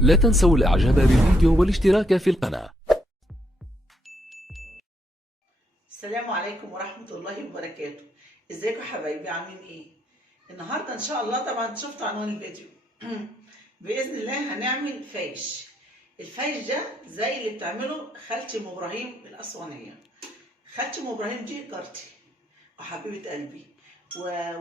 لا تنسوا الاعجاب بالفيديو والاشتراك في القناة. السلام عليكم ورحمة الله وبركاته. ازيكم حبايبي، عاملين ايه؟ النهارده ان شاء الله طبعا شفتوا عنوان الفيديو باذن الله هنعمل فايش. الفايش ده زي اللي بتعمله خالتي ام ابراهيم الاسوانيه. خالتي ام ابراهيم دي جارتي وحبيبه قلبي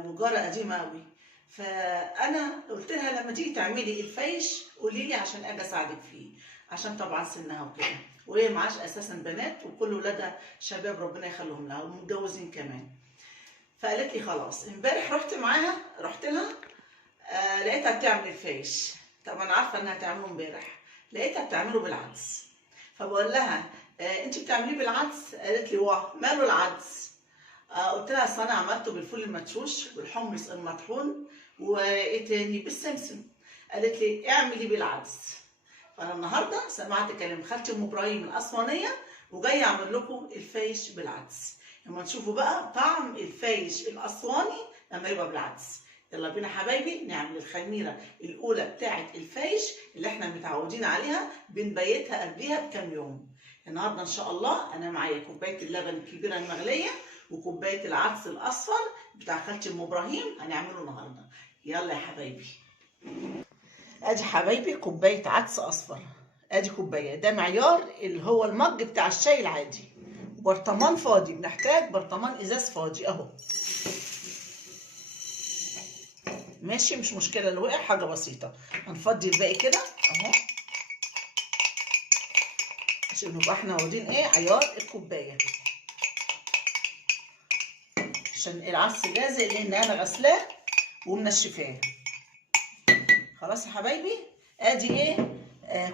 وجاره قديمه قوي، فانا قلت لها لما تيجي تعملي الفايش قولي لي عشان اجي اساعدك فيه، عشان طبعا سنها وكده، وهي معاش اساسا بنات وكل ولادها شباب ربنا يخليهم لها ومتجوزين كمان. فقالت لي خلاص. امبارح رحت لها لقيتها بتعمل الفايش. طبعا عارفه انها تعمله امبارح، لقيتها بتعمله بالعدس. فبقول لها انت بتعمليه بالعدس؟ قالت لي واه ماله العدس؟ قلت لها اصل انا عملته بالفول المدشوش بالحمص المطحون وايه تاني بالسمسم. قالت لي اعملي بالعدس. فانا النهارده سمعت كلام خالتي ام ابراهيم الاسوانيه وجايه اعمل لكم الفايش بالعدس. لما تشوفوا بقى طعم الفايش الاسواني لما يبقى بالعدس. يلا بينا حبايبي نعمل الخميره الاولى بتاعه الفايش اللي احنا متعودين عليها، بنبيتها قبليها بكام يوم. النهارده ان شاء الله انا معايا كوبايه اللبن الكبيره المغليه وكوبايه العدس الاصفر بتاع خالتي ام ابراهيم هنعمله النهارده. يلا يا حبايبي. ادي حبايبي كوبايه عدس اصفر، ادي كوبايه، ده معيار اللي هو المج بتاع الشاي العادي. برطمان فاضي، بنحتاج برطمان ازاز فاضي اهو. ماشي مش مشكله، اللي وقع حاجه بسيطه. هنفضي الباقي كده اهو عشان نبقى احنا واخدين ايه عيار الكوبايه، عشان العدس لازق لان انا غسلاه ومنشفاه. خلاص يا حبايبي. ادي ايه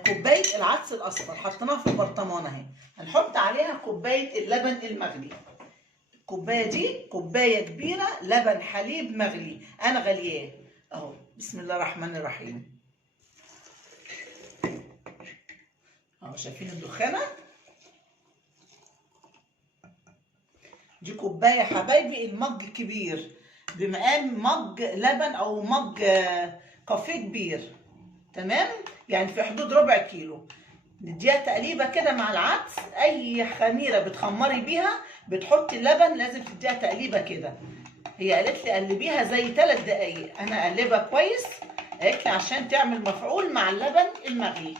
كوبايه العدس الاصفر حطيناها في البرطمان اهي. هنحط عليها كوبايه اللبن المغلي. الكوبايه دي كوبايه كبيره لبن حليب مغلي انا غلياه اهو. بسم الله الرحمن الرحيم اهو. شايفين الدخانه؟ دي كوبايه يا حبايبي المج كبير بمقام مج لبن او مج كافيه كبير، تمام؟ يعني في حدود ربع كيلو. نديها تقليبه كده مع العدس. اي خميره بتخمري بيها بتحطي اللبن لازم تديها تقليبه كده. هي قالت لي قلبيها زي 3 دقايق، انا اقلبها كويس. قالت لي عشان تعمل مفعول مع اللبن المغلي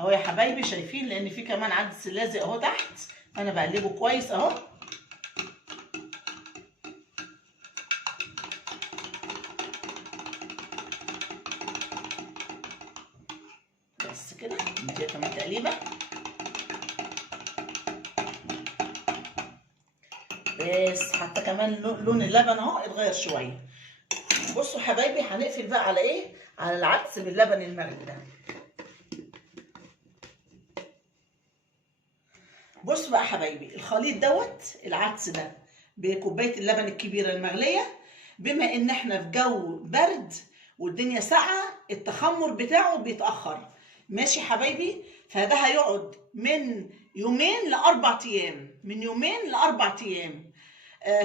اهو يا حبايبي. شايفين لان في كمان عدس لازق اهو تحت، انا بقلبه كويس اهو. بس كده نديها كمان تقليبه بس. حتى كمان لون اللبن اهو اتغير شويه. بصوا حبايبي هنقفل بقى على ايه؟ على العدس باللبن المغلي ده. بصوا بقى حبايبي الخليط دوت العدس ده بكوبايه اللبن الكبيره المغليه. بما ان احنا في جو برد والدنيا ساقعه التخمر بتاعه بيتاخر، ماشي حبايبي؟ فده هيقعد من يومين ل4 ايام، من يومين ل4 ايام.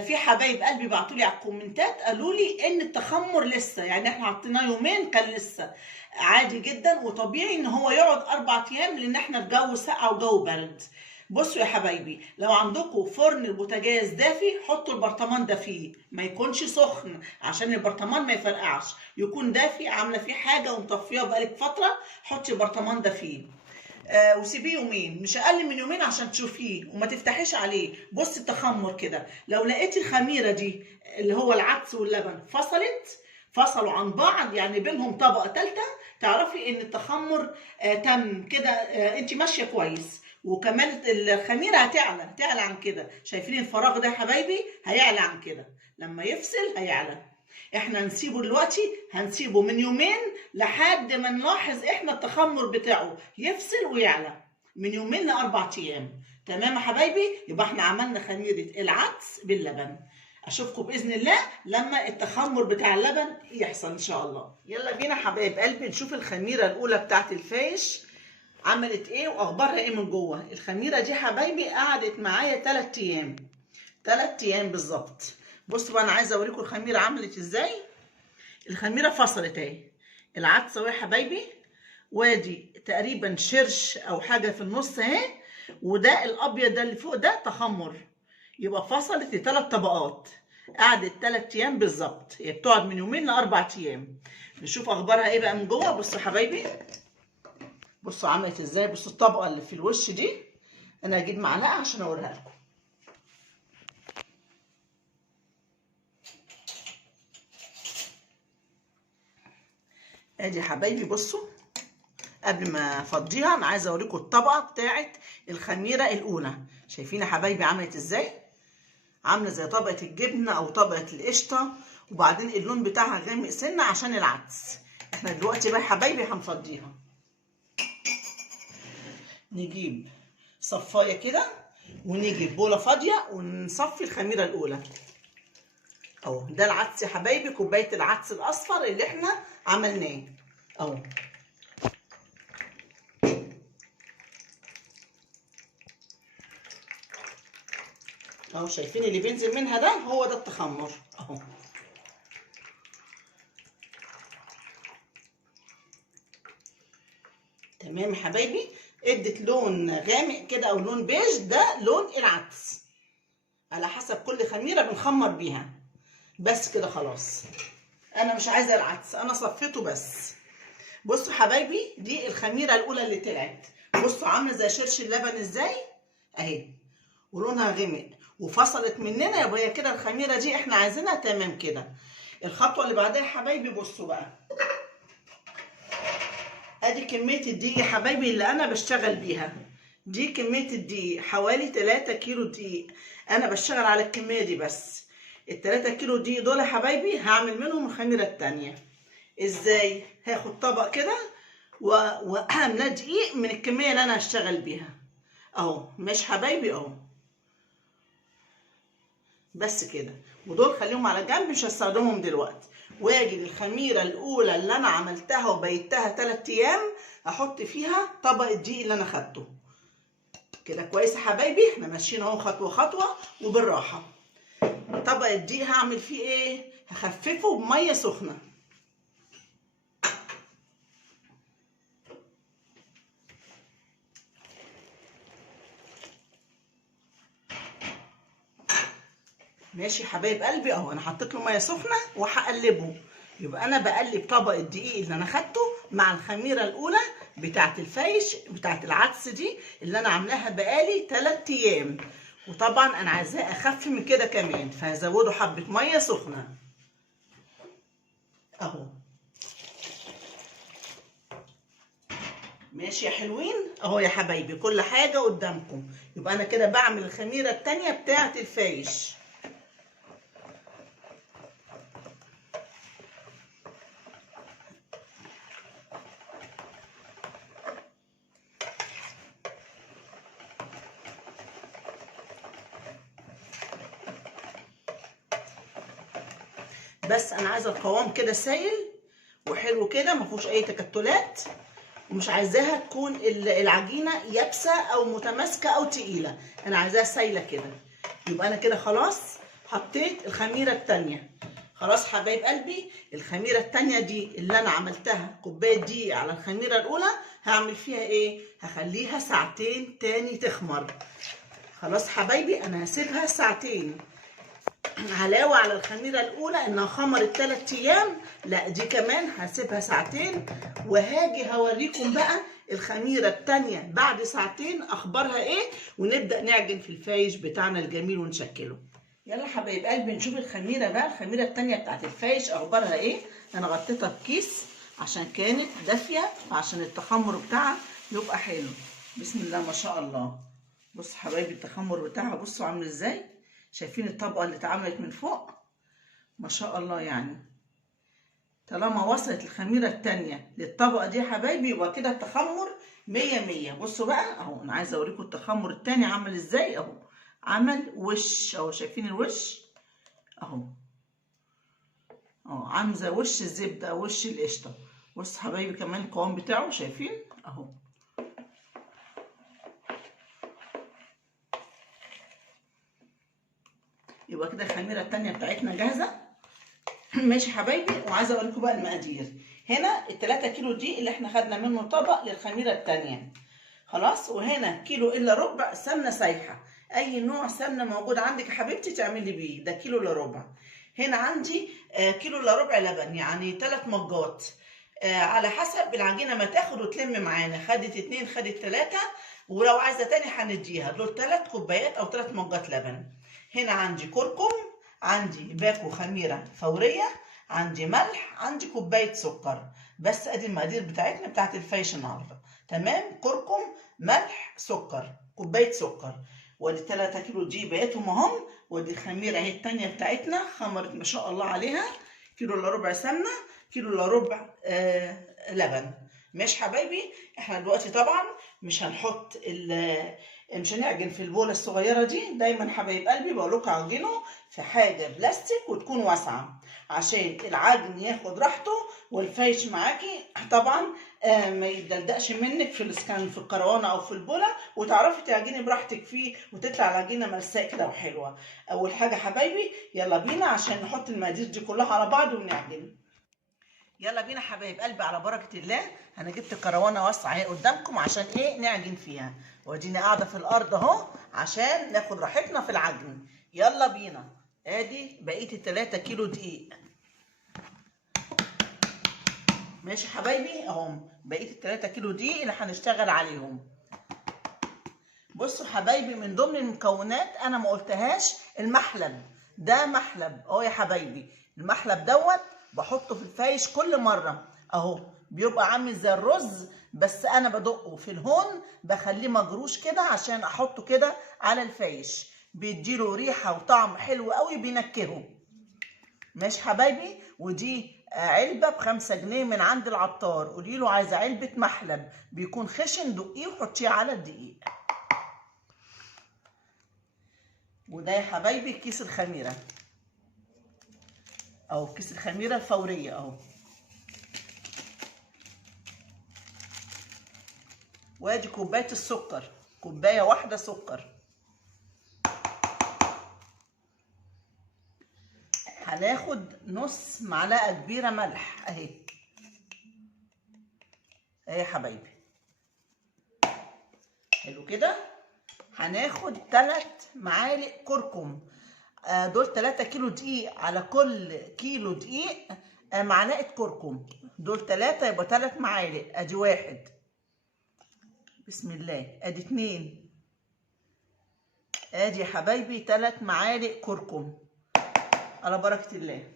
في حبايب قلبي بعتوا لي على الكومنتات قالوا لي ان التخمر لسه، يعني احنا حطيناه يومين كان لسه عادي جدا وطبيعي ان هو يقعد 4 ايام لان احنا في جو ساقعه وجو برد. بصوا يا حبايبي لو عندكم فرن البوتاجاز دافي حطوا البرطمان ده فيه، ما يكونش سخن عشان البرطمان ما يفرقعش، يكون دافي عامله فيه حاجه ومطفيه بقالك فتره، حطي البرطمان ده فيه. وسيبيه يومين، مش اقل من يومين عشان تشوفيه وما تفتحيش عليه. بص التخمر كده، لو لقيتي الخميره دي اللي هو العدس واللبن فصلوا عن بعض يعني بينهم طبقه ثالثه، تعرفي ان التخمر تم كده. انت ماشيه كويس. وكمان الخميره هتعلى عن كده. شايفين الفراغ ده يا حبايبي؟ هيعلى عن كده، لما يفصل هيعلى. احنا هنسيبه دلوقتي، هنسيبه من يومين لحد ما نلاحظ احنا التخمر بتاعه يفصل ويعلى، من يومين ل4 ايام. تمام يا حبايبي؟ يبقى احنا عملنا خميره العدس باللبن. اشوفكم باذن الله لما التخمر بتاع اللبن يحصل ان شاء الله. يلا بينا حبايب قلبي نشوف الخميره الاولى بتاعت الفايش عملت ايه واخبارها ايه من جوه. الخميره دي حبايبي قعدت معايا 3 ايام، 3 ايام بالظبط. بصوا بقى انا عايزه اوريكم الخميره عملت ازاي. الخميره فصلت اهي، العدس اهو يا حبايبي وادي تقريبا شرش او حاجه في النص اهي، وده الابيض ده اللي فوق ده تخمر. يبقى فصلت ل3 طبقات، قعدت 3 ايام بالظبط. هي بتقعد من يومين ل4 ايام. نشوف اخبارها ايه بقى من جوه. بصوا يا حبايبي، بصوا عملت ازاي. بصوا الطبقه اللي في الوش دي، انا هجيب معلقه عشان اوريها لكم. ادي يا حبايبي بصوا. قبل ما افضيها انا عايزه اوريكم الطبقه بتاعه الخميره الاولى. شايفين يا حبايبي عملت ازاي؟ عامله زي طبقه الجبنه او طبقه القشطه، وبعدين اللون بتاعها غامق سنه عشان العدس. احنا دلوقتي بقى يا حبايبي هنفضيها. نجيب صفايه كده ونيجي بوله فاضيه ونصفي الخميره الاولى. اهو ده العدس يا حبايبي، كوبايه العدس الاصفر اللي احنا عملناه اهو. اهو شايفين اللي بينزل منها ده، هو ده التخمر اهو. تمام يا حبايبي، ادت لون غامق كده او لون بيج، ده لون العدس. على حسب كل خميره بنخمر بيها. بس كده خلاص، انا مش عايزه العدس، انا صفيته بس. بصوا حبايبي، دي الخميره الاولى اللي طلعت. بصوا عامله زي شرش اللبن ازاي اهي، ولونها غمق وفصلت مننا. يبقى هي كده الخميره دي احنا عايزينها تمام كده. الخطوه اللي بعدها يا حبايبي بصوا بقى، ادي كميه الدقيق يا حبايبي اللي انا بشتغل بيها. دي كميه الدقيق، حوالي 3 كيلو دقيق. انا بشتغل على الكميه دي بس. ال3 كيلو دقيق دول يا حبايبي هعمل منهم الخميره التانيه. ازاي؟ هاخد طبق كده وهملاه دقيق من الكميه اللي انا هشتغل بيها اهو. ماشي حبايبي اهو، بس كده. ودول خليهم على جنب، مش هستخدمهم دلوقتي. واجي للخميره الاولى اللي انا عملتها وبيتها 3 ايام، احط فيها طبق الدقيق اللي انا خدته كده. كويس يا حبايبي، احنا ماشيين اهو خطوه خطوه وبالراحه. طبق الدقيق هعمل فيه ايه؟ هخففه بميه سخنه. ماشي يا حبايب قلبي اهو، انا حطيت له ميه سخنه وهقلبه. يبقى انا بقلب طبق الدقيق اللي انا خدته مع الخميره الاولى بتاعه الفايش بتاعه العدس دي اللي انا عاملاها بقالي 3 ايام. وطبعا انا عايزاه اخف من كده كمان، فهزوده حبه ميه سخنه اهو. ماشي يا حلوين اهو يا حبايبي، كل حاجه قدامكم. يبقى انا كده بعمل الخميره التانيه بتاعه الفايش. بس انا عايزه القوام كده سايل وحلو كده، ما فيهوش اي تكتلات، ومش عايزاها تكون العجينه يابسه او متماسكه او تقيله. انا عايزاها سايله كده. يبقى انا كده خلاص حطيت الخميره التانيه. خلاص حبايب قلبي، الخميره التانيه دي اللي انا عملتها كوبايه دقيق على الخميره الاولى، هعمل فيها ايه؟ هخليها ساعتين تاني تخمر. خلاص حبايبي، انا هسيبها ساعتين. علاوه على الخميره الاولى انها خمرت 3 ايام، لا دي كمان هسيبها ساعتين. وهاجي هوريكم بقى الخميره التانيه بعد ساعتين اخبارها ايه، ونبدا نعجن في الفايش بتاعنا الجميل ونشكله. يلا حبايب قلبي نشوف الخميره بقى، الخميره التانيه بتاعت الفايش اخبارها ايه. انا غطيتها بكيس عشان كانت دافيه، عشان التخمر بتاعها يبقى حلو. بسم الله ما شاء الله. بصوا حبايبي التخمر بتاعها، بصوا عامل ازاي. شايفين الطبقه اللي اتعملت من فوق؟ ما شاء الله. يعني طالما وصلت الخميره التانيه للطبقه دي يا حبايبي، يبقى كده التخمر 100 100. بصوا بقى اهو، انا عايزه اوريكم التخمر التاني عمل ازاي اهو. عمل وش اهو، شايفين الوش اهو اهو، عامل زي وش الزبده او وش القشطه. بصوا حبايبي كمان القوام بتاعه، شايفين اهو. يبقى كده الخميره التانيه بتاعتنا جاهزه. ماشي حبايبي، وعايزه اوريكم بقى المقادير. هنا ال3 كيلو دي اللي احنا خدنا منه طبق للخميره الثانيه. خلاص. وهنا كيلو الا ربع سمنه سايحه، اي نوع سمنه موجود عندك يا حبيبتي تعملي بيه، ده كيلو الا ربع. هنا عندي كيلو الا ربع لبن، يعني 3 مجات، على حسب العجينه ما تاخد وتلم معانا، خدت 2 خدت 3، ولو عايزه تاني هنديها. دول 3 كوبايات او 3 مجات لبن. هنا عندي كركم، عندي باكو خميره فوريه، عندي ملح، عندي كوبايه سكر. بس ادي المقادير بتاعتنا بتاعت الفايش النهارده. تمام. كركم، ملح، سكر، كوبايه سكر. وادي 3 كيلو دي بقيتهم اهم. ودي الخميره اهي التانيه بتاعتنا خمرت ما شاء الله عليها. كيلو الا ربع سمنه، كيلو الا ربع لبن. ماشي حبايبي. احنا دلوقتي طبعا مش هنحط مش هنعجن في البوله الصغيره دي. دايما حبايب قلبي بقول لكم عجنوا في حاجه بلاستيك وتكون واسعه عشان العجن ياخد راحته والفايش معاكي طبعا ما يدلدقش منك في الاسكان في القروانه او في البوله، وتعرفي تعجني براحتك فيه وتطلع العجينه ملساء كده وحلوه. اول حاجه حبايبي يلا بينا عشان نحط المقادير دي كلها على بعض ونعجن. يلا بينا حبايب قلبي على بركه الله. انا جبت كروانه واسعه اهي قدامكم عشان ايه نعجن فيها، واديني قاعده في الارض اهو عشان ناخد راحتنا في العجن. يلا بينا. ادي بقيه ال3 كيلو دقيق. ماشي حبايبي اهم بقيه ال3 كيلو دقيق اللي هنشتغل عليهم. بصوا حبايبي من ضمن المكونات انا ما قلتهاش المحلب. ده محلب اهو يا حبايبي. المحلب دوت بحطه في الفايش كل مره اهو، بيبقى عامل زي الرز، بس انا بدقه في الهون بخليه مجروش كده عشان احطه كده على الفايش، بيديله ريحه وطعم حلو قوي بينكهه. ماشي حبايبي. ودي علبه ب5 جنيه من عند العطار. قولي له عايزه علبه محلب بيكون خشن، دقيه وحطيه على الدقيق. وده يا حبايبي كيس الخميره اهو، كيس الخميره الفوريه اهو. وادي كوبايه السكر، كوبايه واحده سكر. هناخد نص معلقه كبيره ملح اهي اهي يا حبايبي. حلو كده. هناخد 3 معالق كركم. دول 3 كيلو دقيق، على كل كيلو دقيق معلقه كركم. دول 3 يبقى 3 معالق. ادي 1 بسم الله، ادي 2، ادي يا حبايبي 3 معالق كركم على بركه الله.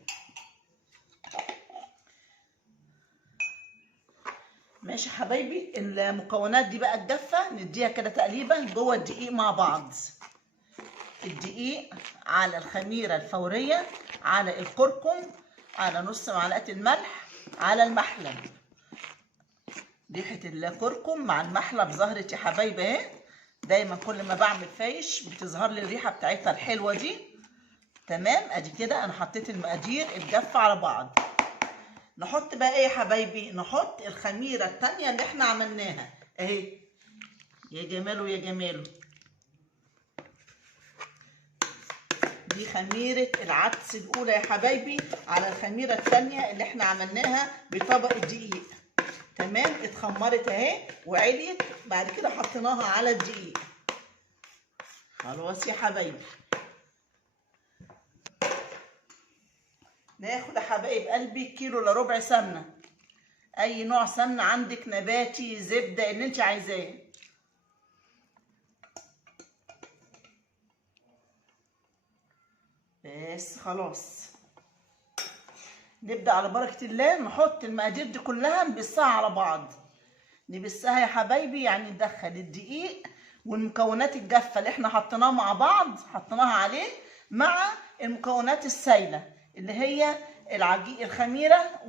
ماشي حبايبي. المكونات دي بقى الجافه نديها كده تقليبه جوه الدقيق مع بعض. الدقيق على الخميره الفوريه على الكركم على نص معلقه الملح على المحلب. ريحه الكركم مع المحلب ظهرت يا حبايبي اهي. دايما كل ما بعمل فايش بتظهر لي الريحه بتاعتها الحلوه دي. تمام. ادي كده انا حطيت المقادير الجافه على بعض. نحط بقى ايه يا حبايبي؟ نحط الخميره التانيه اللي احنا عملناها اهي. يا جماله يا جماله. دي خميره العدس الاولى يا حبايبي على الخميره التانيه اللي احنا عملناها بطبق الدقيق. تمام. اتخمرت اهي وعليت، بعد كده حطيناها على الدقيق. خلاص يا حبايبي. ناخد يا حبايب قلبي كيلو الا ربع سمنه، اي نوع سمنه عندك، نباتي، زبده، اللي انت عايزاه. بس خلاص. نبدا على بركه الله نحط المقادير دي كلها نبسها على بعض. نبسها يا حبايبي يعني ندخل الدقيق والمكونات الجافه اللي احنا حطيناها مع بعض، حطيناها عليه مع المكونات السايله اللي هي الخميره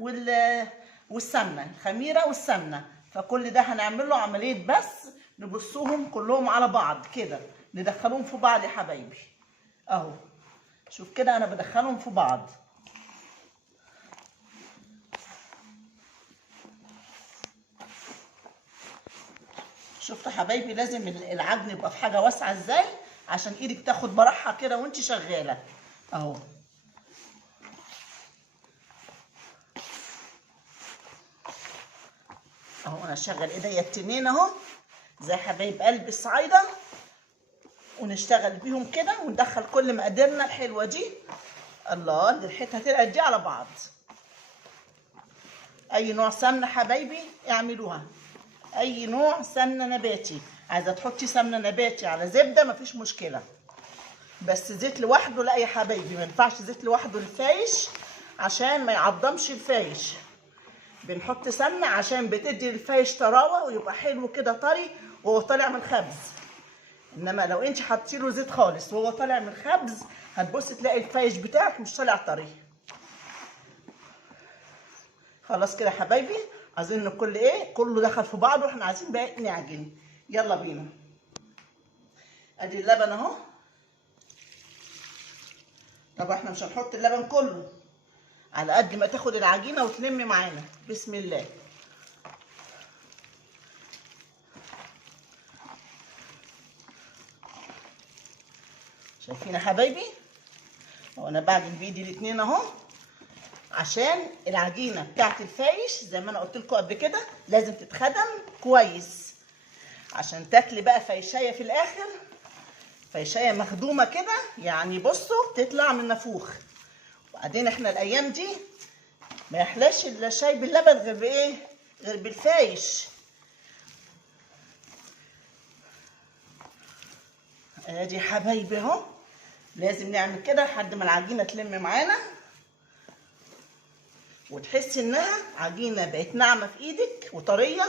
والسمنه، الخميره والسمنه. فكل ده هنعمل له عمليه بس نبصهم كلهم على بعض كده، ندخلهم في بعض يا حبايبي اهو. شوف كده انا بدخلهم في بعض. شفتوا حبايبي لازم العجن يبقى في حاجه واسعه ازاي عشان ايدك تاخد براحها كده وانت شغاله اهو. اهو انا هشغل ايديا التنين اهو زي حبايب قلب الصعايده، ونشتغل بيهم كده وندخل كل مقاديرنا الحلوه دي. الله، دي ريحتها طلعت دي على بعض. اي نوع سمنه حبايبي اعملوها، اي نوع سمنه نباتي. عايزه تحطي سمنه نباتي على زبده مفيش مشكله، بس زيت لوحده لا يا حبايبي، ما ينفعش زيت لوحده الفايش عشان ما يعضمش الفايش. بنحط سمنه عشان بتدي الفايش طراوه ويبقى حلو كده طري وهو طالع من الخبز. انما لو انت حطيتي له زيت خالص وهو طالع من الخبز هتبصي تلاقي الفايش بتاعك مش طالع طري. خلاص كده يا حبايبي، عايزين ان كله دخل في بعضه، واحنا عايزين بقى نعجن. يلا بينا. ادي اللبن اهو. طب احنا مش هنحط اللبن كله، على قد ما تاخد العجينه وتلم معانا. بسم الله. شايفين يا حبايبي؟ وانا بعجن بايدي الاتنين اهو، عشان العجينه بتاعت الفايش زي ما انا قلت لكم قبل كده لازم تتخدم كويس عشان تاكلي بقى فايشايه في الاخر، فايشايه مخدومه كده، يعني بصوا تطلع من النافوخ. وبعدين احنا الايام دي ما يحلاش الا شاي باللبن غير بايه؟ غير بالفايش. ادي يا حبايبي اهو، لازم نعمل كده لحد ما العجينه تلم معانا وتحسي انها عجينه بقت ناعمه في ايدك وطريه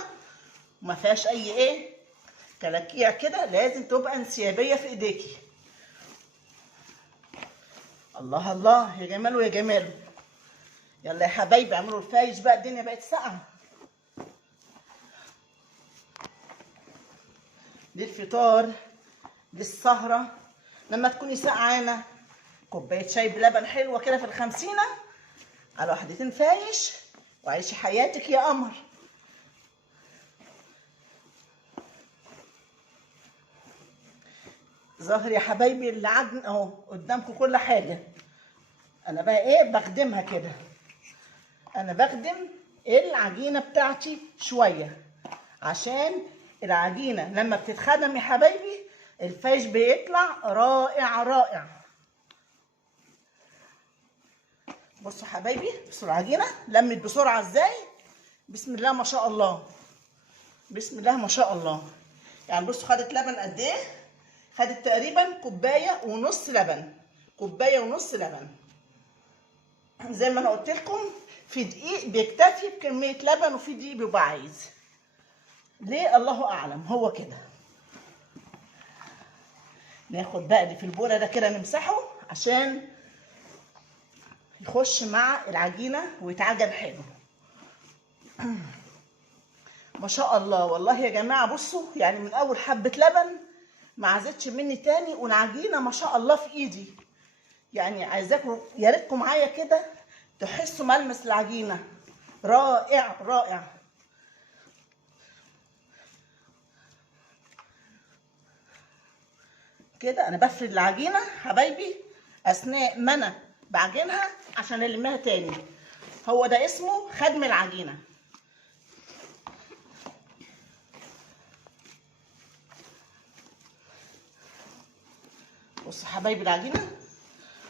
وما فيهاش اي كلاكيع كده. لازم تبقى انسيابيه في ايديكي. الله الله يا جماله يا جماله. يلا يا حبايبي اعملوا الفايش بقى، الدنيا بقت ساقعه. للفطار للسهره لما تكوني سقعانه، كوبايه شاي بلبن حلوه كده في الخمسينه على وحدتين فايش وعيشي حياتك يا قمر. ظاهر يا حبايبي العجن اهو قدامكم كل حاجه. انا بقى بخدمها كده، انا بخدم العجينه بتاعتي شويه عشان العجينه لما بتتخدم يا حبايبي الفايش بيطلع رائع رائع. بصوا حبايبي، بصوا العجينه لمت بسرعه ازاي. بسم الله ما شاء الله، بسم الله ما شاء الله. يعني بصوا خدت لبن قد ايه؟ خدت تقريبا كوبايه ونص لبن، كوبايه ونص لبن. زي ما انا قلت لكم في دقيق بيكتفي بكميه لبن، وفي دقيق بيبقى عايز ليه الله اعلم. هو كده. ناخد بقى اللي في البوله ده كده نمسحه عشان يخش مع العجينه ويتعجن حلو. ما شاء الله والله يا جماعه. بصوا يعني من اول حبه لبن ما عزتش مني تاني، والعجينه ما شاء الله في ايدي. يعني عايزاكم يا ريتكم معايا كده تحسوا ملمس العجينه رائع رائع. كده انا بفرد العجينه حبايبي اثناء ما انا بعجنها عشان المها تاني. هو ده اسمه خدم العجينه. بصوا حبايبي العجينه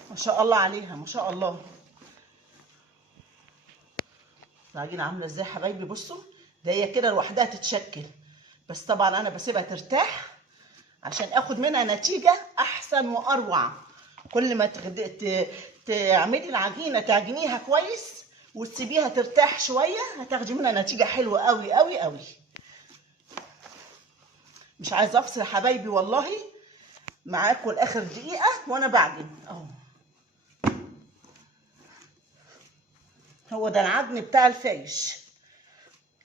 ما شاء الله عليها، ما شاء الله. العجينه عامله ازاي حبايبي؟ بصوا ده هي كده لوحدها تتشكل، بس طبعا انا بسيبها ترتاح عشان اخد منها نتيجه احسن واروع. كل ما تعملي العجينه تعجنيها كويس وتسيبيها ترتاح شويه هتاخدي منها نتيجه حلوه قوي قوي قوي. مش عايزه افصل يا حبايبي والله معاكم لاخر دقيقه وانا بعجن اهو. هو ده العجن بتاع الفايش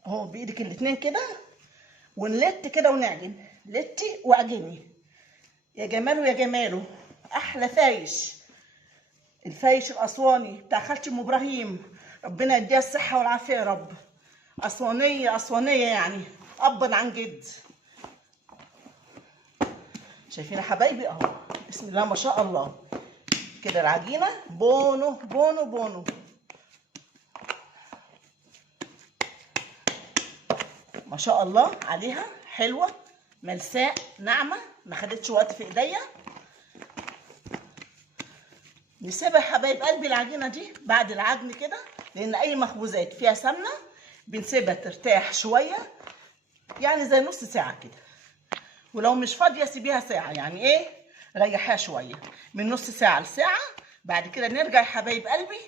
اهو، بايدك الاتنين كده ونلت كده ونعجن، لتي واعجني. يا جماله يا جماله، احلى فايش الفايش الاسواني بتاع خالتي ام ابراهيم، ربنا يديها الصحه والعافيه يا رب. اسوانيه اسوانيه يعني ابا عن جد. شايفين يا حبايبي اهو بسم الله ما شاء الله. كده العجينه بونو بونو بونو. ما شاء الله عليها، حلوه ملساء ناعمه، ما خدتش وقت في ايديا. نسيبها يا حبايب قلبي العجينه دي بعد العجن كده، لان اي مخبوزات فيها سمنه بنسيبها ترتاح شويه، يعني زي نص ساعه كده. ولو مش فاضيه سيبيها ساعه، يعني ايه، ريحيها شويه من نص ساعه لساعه. بعد كده نرجع يا حبايب قلبي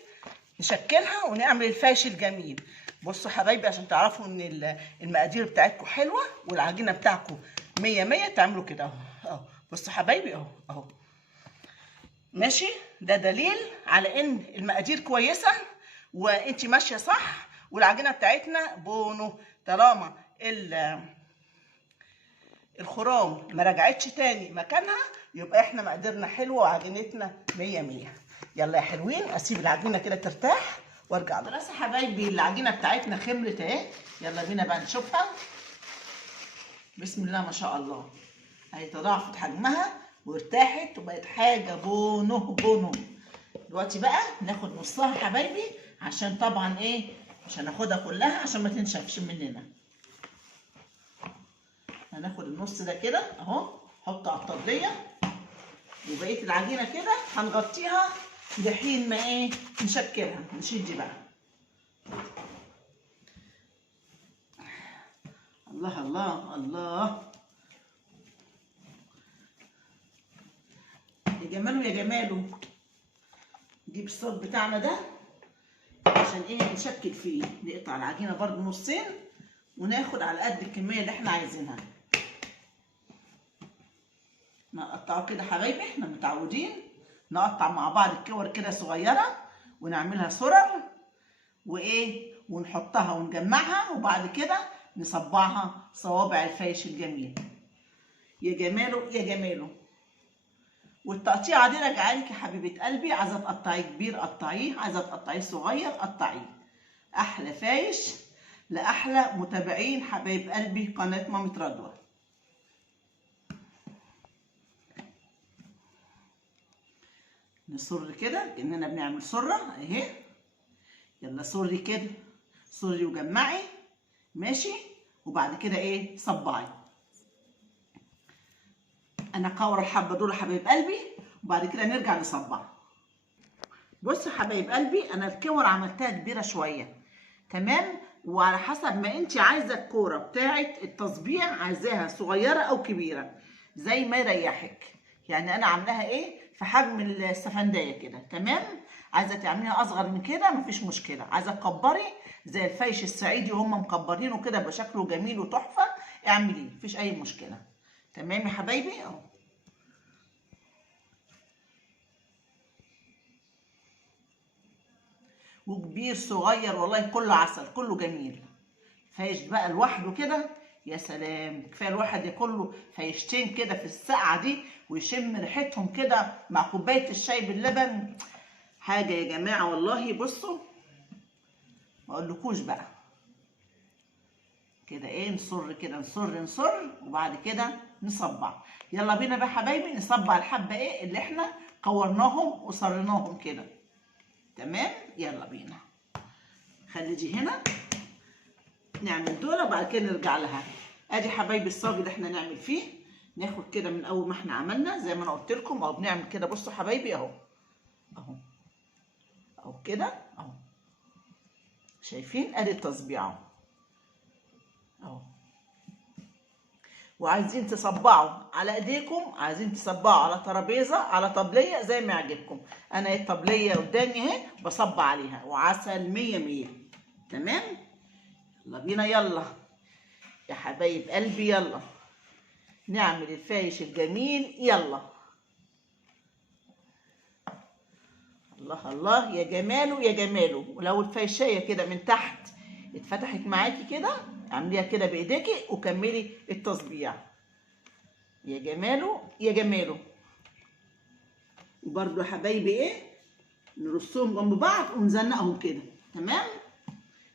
نشكلها ونعمل الفايش الجميل. بصوا حبايبي عشان تعرفوا ان المقادير بتاعتكم حلوه والعجينه بتاعتكم 100 100، تعملوا كده اهو اهو. بصوا حبايبي اهو اهو، ماشي. ده دليل على ان المقادير كويسه وانت ماشيه صح، والعجينه بتاعتنا بونو. طالما الخرام ما رجعتش تاني مكانها، يبقى احنا مقاديرنا حلوه وعجينتنا 100 100. يلا يا حلوين، اسيب العجينه كده ترتاح وارجع. خلاص يا حبايبي العجينه بتاعتنا خمرت اهي، يلا بينا بقى نشوفها. بسم الله ما شاء الله، اهي تضاعفت حجمها وارتاحت وبقت حاجه بونو بونو. دلوقتي بقى ناخد نصها يا حبايبي، عشان طبعا ايه، مش هناخدها كلها عشان ما تنشفش مننا. هناخد النص ده كده اهو، نحطه على الطبليه، وبقيه العجينه كده هنغطيها لحين ما ايه نشكلها. نشيل دي بقى. الله الله الله، يا جماله يا جماله. نجيب الصاج بتاعنا ده عشان ايه نشكل فيه. نقطع العجينه برضو نصين وناخد على قد الكميه اللي احنا عايزينها. نقطعه كده حبايبي، احنا متعودين نقطع مع بعض الكور كده صغيره ونعملها سرر وايه، ونحطها ونجمعها، وبعد كده نصبعها صوابع الفايش الجميل. يا جماله يا جماله. والتقطيعه دي راجعالك يا حبيبه قلبي، عايزه تقطعيه كبير قطعيه، عايزه تقطعيه صغير قطعيه. احلى فايش لاحلى متابعين حبايب قلبي قناه مامة رضوى. نصر كده كأننا بنعمل سرة اهي. يلا صري كده، صري وجمعي، ماشي. وبعد كده ايه صبعي. انا كور الحبه دول يا حبايب قلبي، وبعد كده نرجع نصبع. بصوا يا حبايب قلبي، انا الكور عملتها كبيره شويه، تمام. وعلى حسب ما انت عايزه الكوره بتاعه التصبيع، عايزاها صغيره او كبيره زي ما يريحك. يعني انا عاملاها ايه في حجم السفنديه كده، تمام. عايزه تعمليها اصغر من كده مفيش مشكله، عايزه تكبري زي الفايش الصعيدي هم مكبرينه كده بشكله جميل وتحفه، اعمليه مفيش اي مشكله. تمام يا حبايبي اهو. وكبير صغير والله كله عسل كله جميل. فايش بقى لوحده كده يا سلام، كفايه الواحد ياكل له فايشتين كده في السقعه دي ويشم ريحتهم كده مع كوبايه الشاي باللبن، حاجه يا جماعه والله. بصوا ما اقولكوش بقى كده ايه، نصر كده نصر وبعد كده نصبع. يلا بينا بقى حبايبي نصبع الحبه ايه اللي احنا كورناهم وصرناهم كده، تمام. يلا بينا، خلي دي هنا نعمل دول وبعد كده نرجع لها. ادي حبايبي الصاج اللي احنا نعمل فيه. ناخد كده من اول ما احنا عملنا زي ما انا قلت لكم، او بنعمل كده. بصوا حبايبي اهو اهو اهو كده اهو، شايفين ادي التصبيع اهو. وعايزين تصبعوا على ايديكم، عايزين تصبعوا على ترابيزه على طبليه زي ما يعجبكم. انا الطبليه قدامي اهي بصب عليها، وعسل 100 100، تمام. يلا بينا يلا يا حبايب قلبي، يلا نعمل الفايش الجميل. يلا الله الله يا جماله يا جماله. ولو الفايشايه كده من تحت اتفتحت معاكي كده، اعمليها كده بايديكي وكملي التصبيع. يا جماله يا جماله. وبرده يا حبايبي ايه، نرصهم جنب بعض ونزنقهم كده، تمام.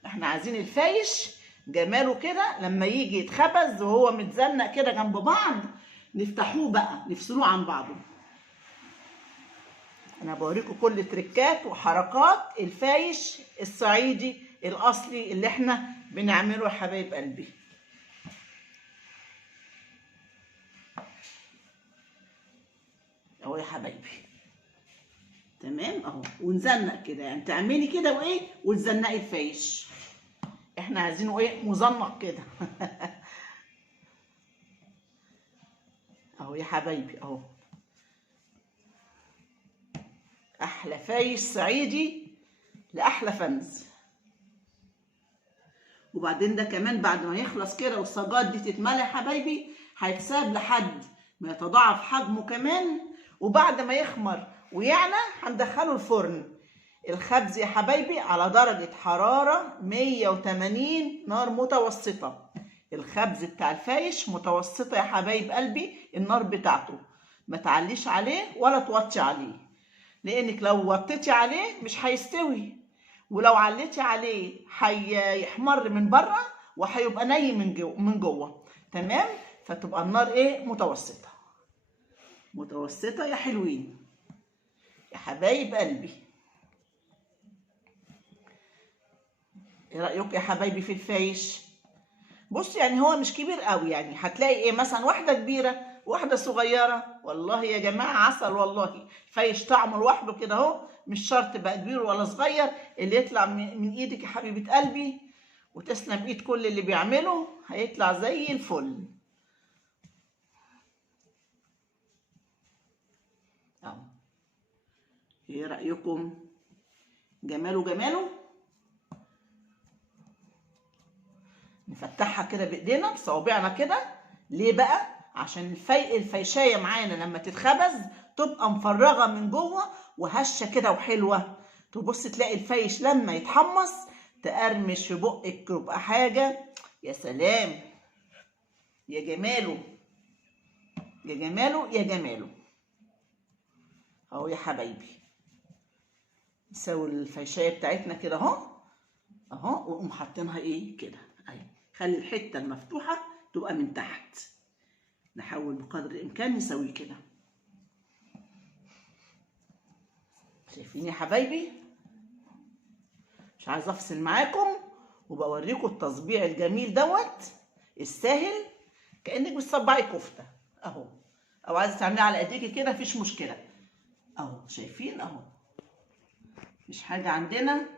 احنا عايزين الفايش جماله كده لما يجي يتخبز وهو متزنق كده جنب بعض، نفتحوه بقى نفصلوه عن بعضه. انا بوريكم كل تريكات وحركات الفايش الصعيدي الاصلي اللي احنا بنعمله يا حبايب قلبي. يا حبايبي. تمام اهو، ونزنق كده، يعني تعملي كده وايه وتزنقي الفايش. احنا عايزينه ايه مزنق كده. اهو يا حبايبي اهو، احلى فايش صعيدي لاحلى فنز. وبعدين ده كمان بعد ما يخلص كده والصاجات دي تتملى يا حبايبي، هيتساب لحد ما يتضاعف حجمه كمان، وبعد ما يخمر ويعلى هندخله الفرن. الخبز يا حبايبي على درجة حرارة 180 نار متوسطة. الخبز بتاع الفايش متوسطة يا حبايب قلبي النار بتاعته، ما تعليش عليه ولا توطي عليه، لانك لو وطيتي عليه مش هيستوي، ولو عليتي عليه هيحمر من بره وهيبقى ني من جوه. تمام، فتبقى النار ايه متوسطه. متوسطه يا حلوين يا حبايب قلبي. ايه رايكم يا حبايبي في الفايش؟ بص يعني هو مش كبير قوي، يعني هتلاقي ايه مثلا واحده كبيره واحده صغيره. والله يا جماعه عسل والله. فايش طعمه لوحده كده اهو، مش شرط بقى كبير ولا صغير، اللي يطلع من ايدك يا حبيبه قلبي وتسلم ايد كل اللي بيعمله هيطلع زي الفل. اهو، ايه رايكم؟ جماله جماله. نفتحها كده بايدينا بصوابعنا كده. ليه بقى؟ عشان الفيشايه معانا لما تتخبز تبقى مفرغه من جوه وهشه كده وحلوه. تبص تلاقي الفيش لما يتحمص تقرمش في بقك، يبقى حاجه يا سلام. يا جماله يا جماله يا جماله. اهو يا حبايبي، نسوي الفيشايه بتاعتنا كده اهو اهو، ونقوم حاطينها ايه كده اهي. خلي الحته المفتوحه تبقى من تحت. نحاول بقدر الامكان نسويه كده. شايفين يا حبايبي؟ مش عايزه افصل معاكم وبوريكم التصبيع الجميل دوت السهل، كانك بتصبعي كفته اهو، او عايزه تعمليها على ايديكي كده مفيش مشكله اهو. شايفين اهو، مفيش حاجه عندنا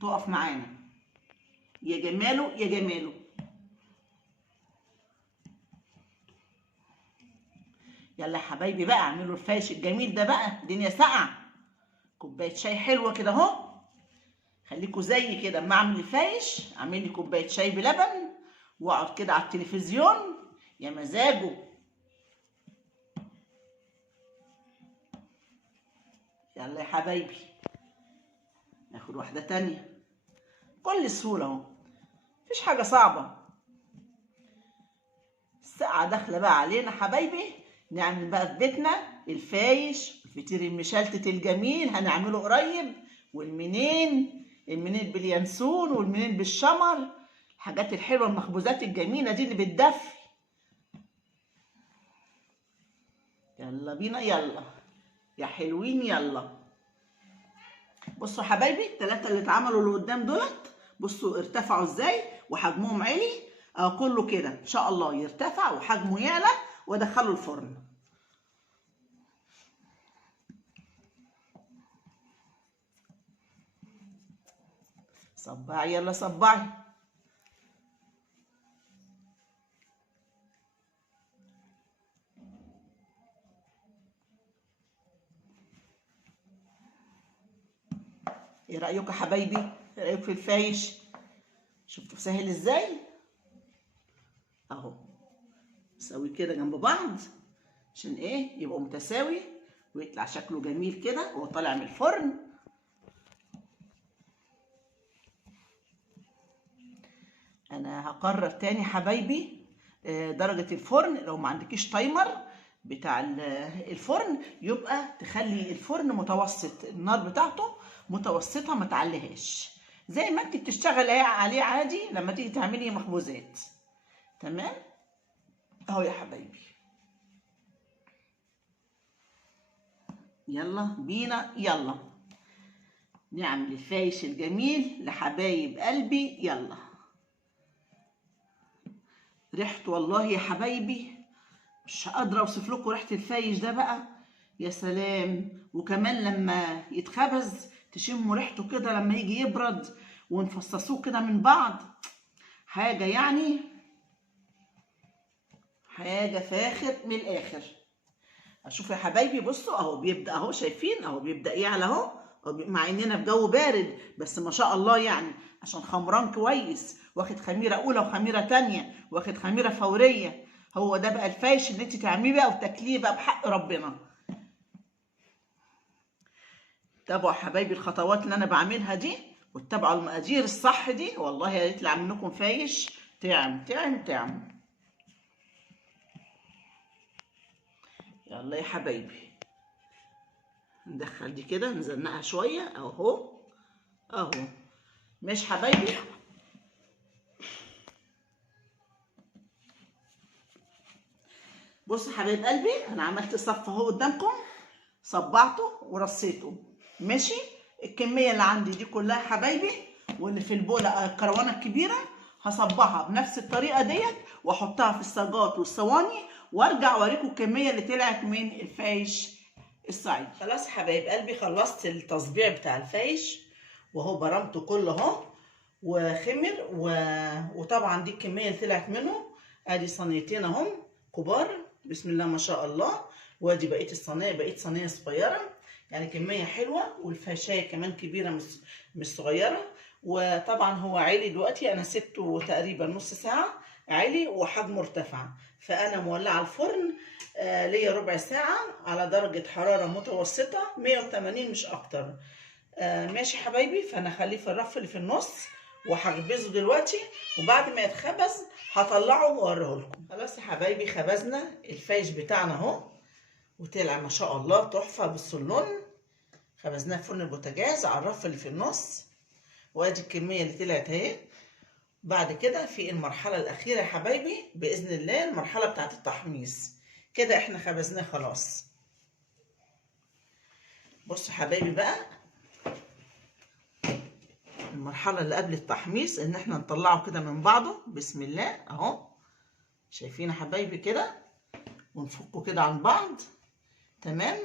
تقف معانا. يا جماله يا جماله. يلا يا حبايبي بقى اعملوا الفايش الجميل ده بقى. الدنيا ساقعه، كوبايه شاي حلوه كده اهو. خليكوا زي كده اما اعمل الفايش اعمل لي كوبايه شاي بلبن واقعد كده على التلفزيون يا مزاجه. يلا يا حبايبي ناخد واحده تانيه بكل سهوله اهو، مفيش حاجه صعبه. الساعه داخله بقى علينا حبايبي، نعمل بقى في بيتنا الفايش الفطير المشلتت الجميل هنعمله قريب. المنين باليانسون والمنين بالشمر، الحاجات الحلوه المخبوزات الجميله دي اللي بتدفي. يلا بينا يلا يا حلوين يلا. بصوا حبايبي الثلاثه اللي اتعملوا اللي قدام دولت، بصوا ارتفعوا ازاي وحجمهم عالي. كله كده ان شاء الله يرتفع وحجمه يعلى وادخله الفرن. صبعي يلا صبعي. ايه رايكم يا حبايبي؟ ايه رايكم في الفايش؟ شفتوا سهل ازاي اهو. نسوي كده جنب بعض عشان ايه يبقى متساوي ويطلع شكله جميل كده وهو طالع من الفرن. انا هقرر تاني حبايبي درجه الفرن. لو ما عندكيش تايمر بتاع الفرن يبقى تخلي الفرن متوسط، النار بتاعته متوسطه ما تعليهاش، زي ما انت بتشتغلي عليه عادي لما تيجي تعملي مخبوزات. تمام اهو يا حبايبي. يلا بينا يلا نعمل الفايش الجميل لحبايب قلبي. يلا ريحته والله يا حبايبي مش قادره اوصف لكم ريحه الفايش ده بقى. يا سلام. وكمان لما يتخبز تشموا ريحته كده لما يجي يبرد ونفصصوه كده من بعض، حاجة يعني حاجة فاخر من الآخر. اشوف يا حبايبي، بصوا اهو بيبدأ اهو، شايفين اهو بيبدأ يعلى اهو، مع اننا في جو بارد بس ما شاء الله يعني عشان خمران كويس، واخد خميرة أولى وخميرة تانية، واخد خميرة فورية. هو ده بقى الفايش اللي انت تعمليه بقى وتاكليه بقى بحق ربنا. تابعوا يا حبايبي الخطوات اللي انا بعملها دي، واتبعوا المقادير الصح دي، والله هيطلع منكم فايش طعم طعم طعم. يلا يا حبايبي ندخل دي كده، نزنقها شويه اهو اهو. ماشي حبايبي. بصوا حبايب قلبي، انا عملت صف اهو قدامكم، صبعته ورصيته. ماشي. الكميه اللي عندي دي كلها يا حبايبي، واللي في البوله الكروانه الكبيره هصبعها بنفس الطريقه ديت، واحطها في الصاجات والصواني، وارجع اوريكم الكميه اللي طلعت من الفايش الصعيدي. خلاص حبايب قلبي، خلصت التصبيع بتاع الفايش وهو برمته كله اهو وخمر وطبعا دي الكميه اللي طلعت منه. ادي صينيتين اهم كبار بسم الله ما شاء الله، وادي بقيه الصينيه، بقيه صينيه صغيره، يعني كميه حلوه. والفاشايه كمان كبيره مش صغيره. وطبعا هو عالي دلوقتي، انا سبته تقريبا نص ساعه عالي وحجمه ارتفع، فانا مولعه الفرن ليا ربع ساعه على درجه حراره متوسطه 180 مش اكتر. ماشي حبايبي. فانا هخليه في الرف اللي في النص وهخبزه دلوقتي، وبعد ما يتخبز هطلعه واوريه لكم. خلاص يا حبايبي، خبزنا الفايش بتاعنا اهو وطلع ما شاء الله تحفه بالصلون. خبزناه في فرن البوتاجاز على الرف اللي في النص، وادي الكميه اللي طلعت اهي. بعد كده في المرحله الاخيره يا حبايبي باذن الله، المرحله بتاعت التحميص. كده احنا خبزناه خلاص. بصوا حبايبي بقى، المرحله اللي قبل التحميص ان احنا نطلعه كده من بعضه بسم الله اهو. شايفين يا حبايبي كده، ونفكه كده عن بعض. تمام.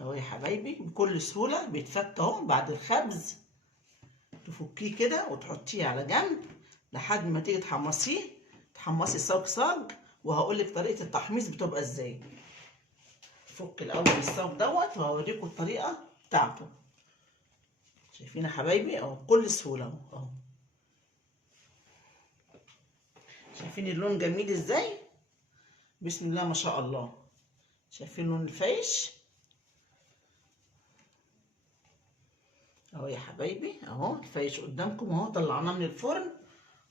اهو يا حبايبي بكل سهوله بيتفك اهو. بعد الخبز تفكيه كده وتحطيه على جنب لحد ما تيجي تحمصيه، تحمصي صاج صاج، وهقول لك طريقه التحميص بتبقى ازاي. فك الاول الصاج دوت وهوريكم الطريقه بتاعته. شايفين يا حبايبي اهو بكل سهوله اهو. شايفين اللون جميل ازاي بسم الله ما شاء الله. شايفين لون الفايش اهو يا حبايبي اهو. الفايش قدامكم اهو، طلعناه من الفرن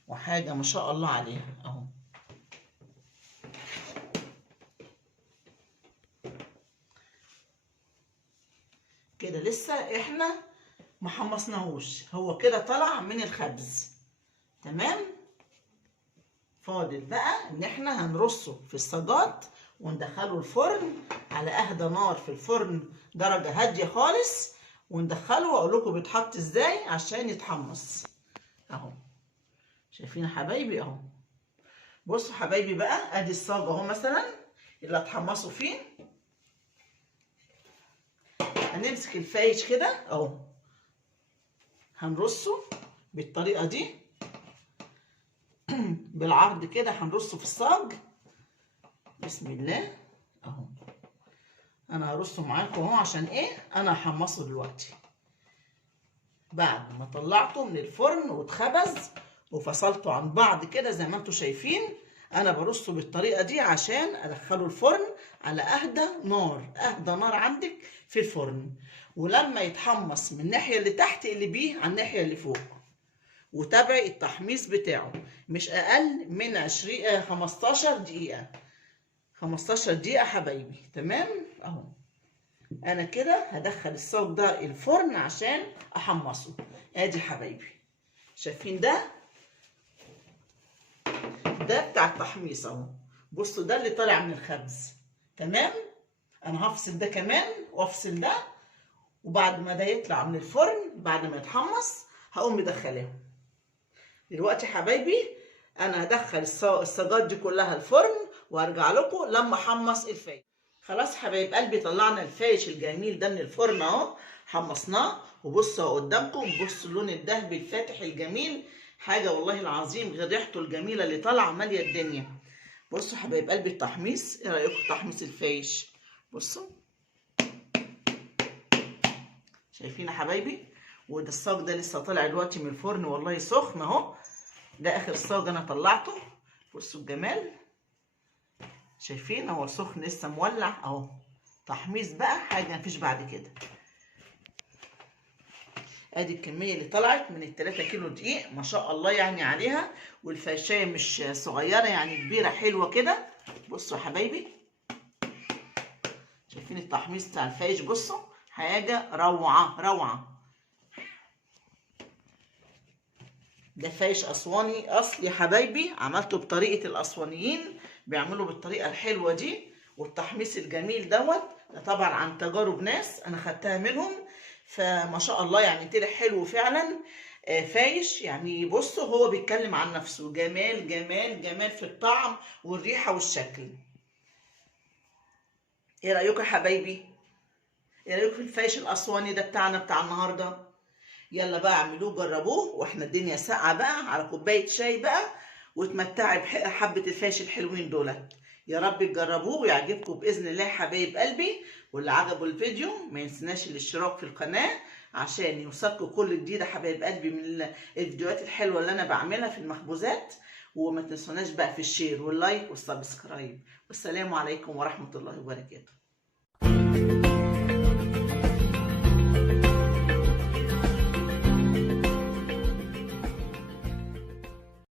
وحاجه ما شاء الله عليها اهو. كده لسه احنا ما حمصناهوش، هو كده طلع من الخبز. تمام. فاضل بقى ان احنا هنرصه في الصاجات وندخله الفرن على اهدى نار في الفرن، درجه هاديه خالص، وندخله واقول لكم بيتحط ازاي عشان يتحمص اهو. شايفين يا حبايبي اهو. بصوا حبايبي بقى، ادي الصاج اهو مثلا اللي هتحمصوا فيه. هنمسك الفايش كده اهو، هنرصه بالطريقه دي بالعرض كده، هنرصه في الصاج بسم الله اهو. انا هرصه معاكم اهو عشان ايه، انا هحمصه دلوقتي بعد ما طلعته من الفرن واتخبز وفصلته عن بعض كده زي ما انتم شايفين. انا برصه بالطريقه دي عشان ادخله الفرن على اهدى نار، اهدى نار عندك في الفرن. ولما يتحمص من الناحيه اللي تحت اقلبيه على الناحيه اللي فوق، وتابعي التحميص بتاعه مش اقل من 15 دقيقه. 15 دقيقه حبايبي. تمام اهو. انا كده هدخل الصاج ده الفرن عشان احمصه. ادي حبايبي شايفين ده بتاع التحميص اهو. بصوا ده اللي طالع من الخبز. تمام. انا هفصل ده كمان وافصل ده، وبعد ما ده يطلع من الفرن بعد ما يتحمص هقوم مدخلاه. دلوقتي حبايبي انا هدخل الصاجات دي كلها الفرن وهرجع لكم لما احمص الفايش. خلاص حبايب قلبي، طلعنا الفايش الجميل ده من الفرن اهو، حمصناه، وبصوا اهو قدامكم، بصوا اللون الذهبي الفاتح الجميل، حاجه والله العظيم غير ريحته الجميله اللي طالعه ماليه الدنيا. بصوا حبايب قلبي التحميص، ايه رايكم في تحميص الفايش؟ بصوا شايفين يا حبايبي؟ وده الصاج ده لسه طالع دلوقتي من الفرن والله سخن اهو، ده اخر صاج انا طلعته. بصوا الجمال، شايفين هو سخن لسه مولع اهو، تحميص بقى حاجه مفيش بعد كده. ادي الكميه اللي طلعت من ال3 كيلو دقيق ما شاء الله يعني عليها، والفاشيه مش صغيره يعني كبيره حلوه كده. بصوا يا حبايبي، شايفين التحميص بتاع الفايش؟ بصوا حاجه روعه روعه. ده فايش اسواني اصلي يا حبايبي، عملته بطريقه الاسوانيين، بيعملوا بالطريقه الحلوه دي، والتحميص الجميل دوت ده طبعا عن تجارب ناس انا خدتها منهم، فما شاء الله يعني طلع حلو فعلا. فايش يعني بصوا هو بيتكلم عن نفسه، جمال جمال جمال في الطعم والريحه والشكل. ايه رايكم يا حبايبي؟ ايه رايكم في الفايش الاسواني ده بتاعنا بتاع النهارده؟ يلا بقى اعملوه جربوه، واحنا الدنيا ساقعه بقى، على كوبايه شاي بقى، وتمتعي بحبه الفايش الحلوين دولت. يا رب تجربوه ويعجبكم باذن الله حبايب قلبي. واللي عجبه الفيديو ما ينسناش الاشتراك في القناه عشان يوصلكم كل جديد يا حبايب قلبي من الفيديوهات الحلوه اللي انا بعملها في المخبوزات. وما تنسوناش بقى في الشير واللايك والسبسكرايب. والسلام عليكم ورحمه الله وبركاته.